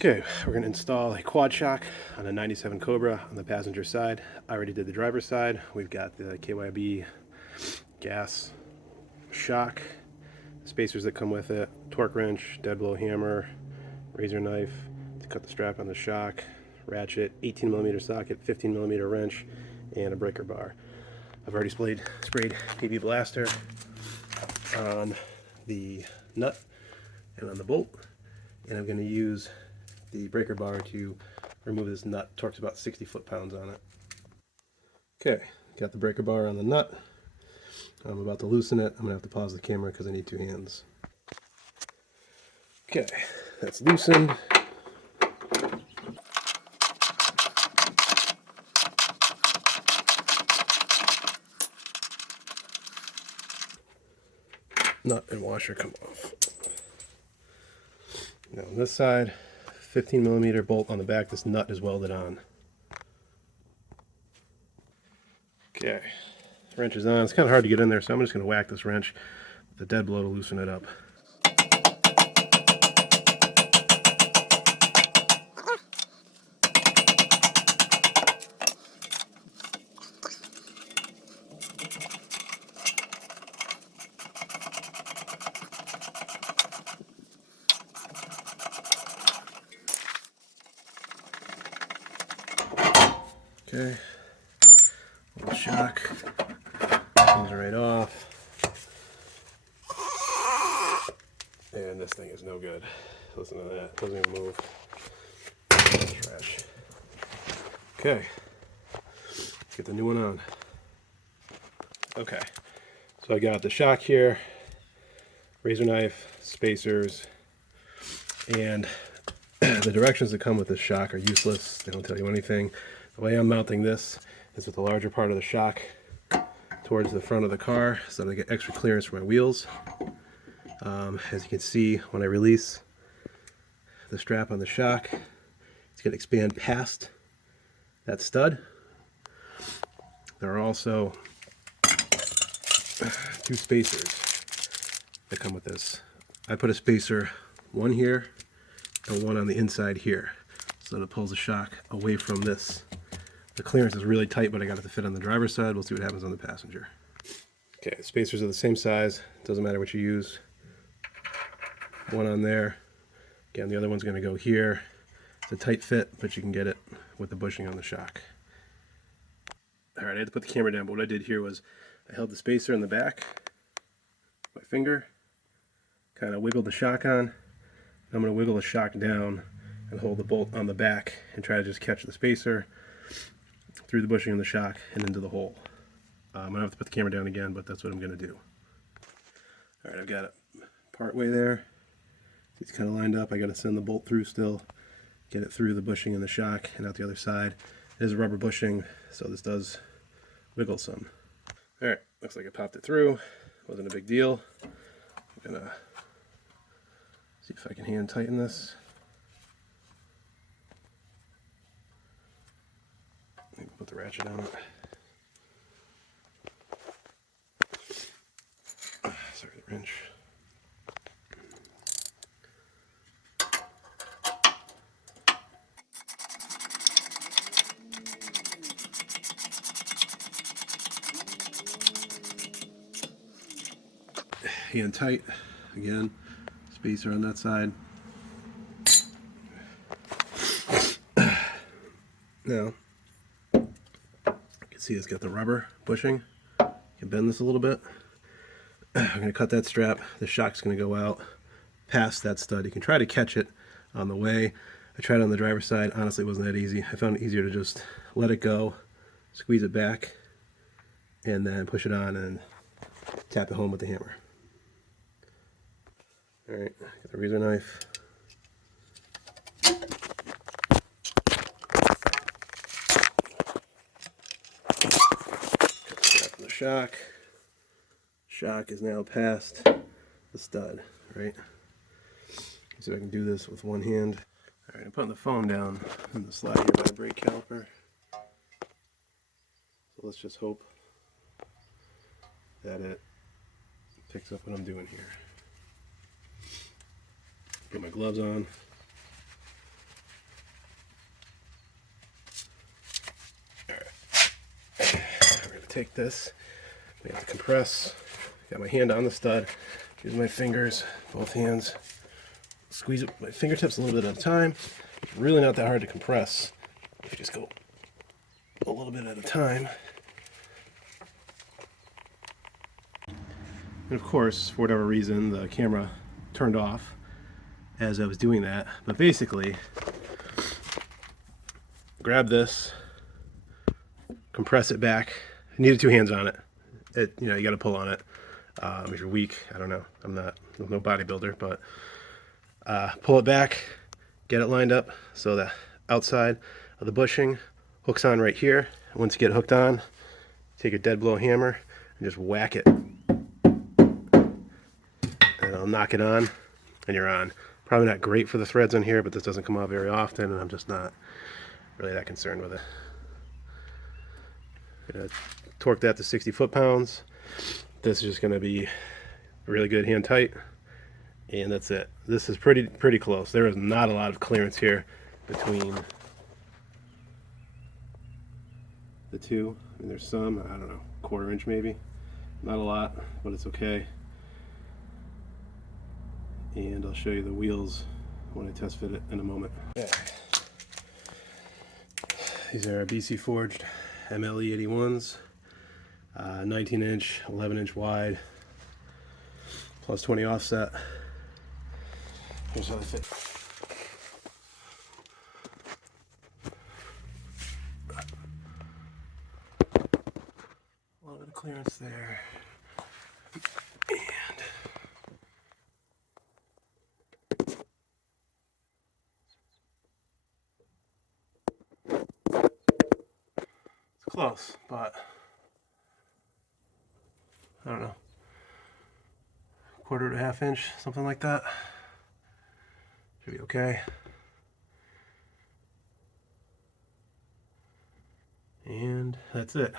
Okay, we're going to install a quad shock on a 97 Cobra on the passenger side. I already did the driver's side. We've got the KYB gas shock, spacers that come with it, torque wrench, dead blow hammer, razor knife to cut the strap on the shock, ratchet, 18mm socket, 15mm wrench, and a breaker bar. I've already sprayed PB Blaster on the nut and on the bolt, and I'm going to use the breaker bar to remove this nut. Torque's about 60 foot-pounds on it. Okay, got the breaker bar on the nut. I'm about to loosen it. I'm going to have to pause the camera because I need two hands. Okay, that's loosened. Nut and washer come off. Now on this side, 15mm bolt on the back. This nut is welded on. Okay, wrench is on. It's kind of hard to get in there, so I'm just going to whack this wrench with the dead blow to loosen it up. Okay, little shock, comes right off, and this thing is no good. Listen to that, doesn't even move. Trash. Okay, get the new one on. Okay, so I got the shock here, razor knife, spacers, and the directions that come with this shock are useless. They don't tell you anything. The way I'm mounting this is with the larger part of the shock towards the front of the car so that I get extra clearance for my wheels. As you can see, when I release the strap on the shock, it's going to expand past that stud. There are also two spacers that come with this. I put a spacer, one here and one on the inside here, so that it pulls the shock away from this. The clearance is really tight, but I got it to fit on the driver's side. We'll see what happens on the passenger. Okay, the spacers are the same size. Doesn't matter what you use. One on there. Again, the other one's going to go here. It's a tight fit, but you can get it with the bushing on the shock. Alright, I had to put the camera down, but what I did here was I held the spacer in the back, my finger, kind of wiggled the shock on. I'm going to wiggle the shock down and hold the bolt on the back and try to just catch the spacer through the bushing in the shock and into the hole. I'm going to have to put the camera down again, but that's what I'm going to do. Alright, I've got it part way there. It's kind of lined up. I got to send the bolt through still, get it through the bushing in the shock and out the other side. It is a rubber bushing, so this does wiggle some. Alright, looks like I popped it through. Wasn't a big deal. I'm going to see if I can hand tighten this. Maybe put the ratchet on it. Sorry, the wrench. Hand tight again. Spacer on that side. Now, you can see it's got the rubber bushing. You can bend this a little bit. I'm going to cut that strap. The shock's going to go out past that stud. You can try to catch it on the way. I tried it on the driver's side. Honestly, it wasn't that easy. I found it easier to just let it go, squeeze it back, and then push it on and tap it home with the hammer. Alright, got the razor knife. Strap on the shock. Shock is now past the stud, right? See if I can do this with one hand. Alright, I'm putting the phone down in the slide here by the brake caliper. So let's just hope that it picks up what I'm doing here. Put my gloves on. take this, we have to compress. Got my hand on the stud, use my fingers, both hands, squeeze it, my fingertips a little bit at a time. It's really not that hard to compress if you just go a little bit at a time. And of course, for whatever reason, the camera turned off as I was doing that. But basically, grab this, compress it back. I needed two hands on it. You got to pull on it. If you're weak, I don't know. I'm no bodybuilder, but pull it back, get it lined up so the outside of the bushing hooks on right here. Once you get it hooked on, take a dead blow hammer and just whack it. And I'll knock it on, and you're on. Probably not great for the threads on here, but this doesn't come out very often, and I'm just not really that concerned with it. Gonna torque that to 60 foot-pounds. This is just gonna be really good hand tight, and that's it. This is pretty close. There is not a lot of clearance here between the two. I mean, there's some, I don't know, 1/4 inch maybe. Not a lot, but it's okay. And I'll show you the wheels when I test fit it in a moment. Okay. These are BC forged MLE 81s, 19 inch, 11 inch wide, plus 20 offset. Here's how they fit. A little bit of clearance there. And it's close, but I don't know, 1/4 to 1/2 inch, something like that. Should be okay. And that's it.